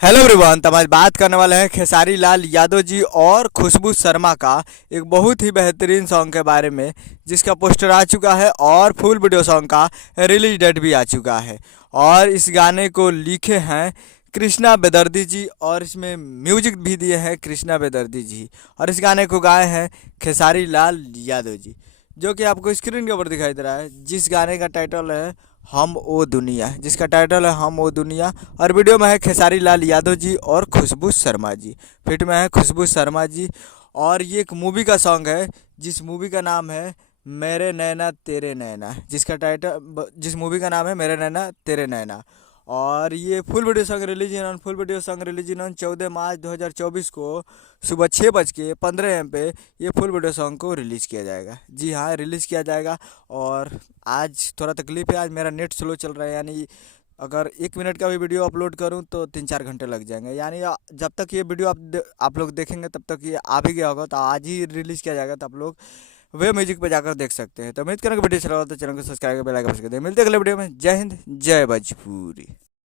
Hello everyone. तो आज बात करने वाले हैं खेसारी लाल यादव जी और खुशबू शर्मा का एक बहुत ही बेहतरीन सॉन्ग के बारे में, जिसका पोस्टर आ चुका है और फुल वीडियो सॉन्ग का रिलीज डेट भी आ चुका है। और इस गाने को लिखे हैं कृष्णा बेदर्दी जी और इसमें म्यूजिक भी दिए हैं कृष्णा बेदर्दी जी। और इस गाने को गाए हैं खेसारी लाल यादव जी, जो कि आपको स्क्रीन के ऊपर दिखाई दे रहा है। जिस गाने का टाइटल है हम ओ दुनिया, जिसका टाइटल है हम ओ दुनिया। और वीडियो में है खेसारी लाल यादव जी और खुशबू शर्मा जी, फिट में है खुशबू शर्मा जी। और ये एक मूवी का सॉन्ग है, जिस मूवी का नाम है मेरे नैना तेरे नैना, जिस मूवी का नाम है मेरे नैना तेरे नैना। और ये फुल वीडियो सॉन्ग रिलीज इन 14 मार्च 2024 को सुबह 6:15 AM पे ये फुल वीडियो सॉन्ग को रिलीज़ किया जाएगा। जी हाँ, रिलीज़ किया जाएगा। और आज थोड़ा तकलीफ है, आज मेरा नेट स्लो चल रहा है, यानी अगर 1 मिनट का भी वीडियो अपलोड करूं तो 3-4 घंटे लग जाएंगे। यानी जब तक ये वीडियो आप लोग देखेंगे तब तक ये आ भी गया होगा, तो आज ही रिलीज़ किया जाएगा, तो आप लोग वे म्यूजिक पे जाकर देख सकते हैं। तो उम्मीद करेंगे वीडियो अच्छा लगा तो चैनल को सब्सक्राइब कर बेल आइकन प्रेस कर दें। मिलते हैं अगले वीडियो में। जय हिंद, जय भोजपुरी।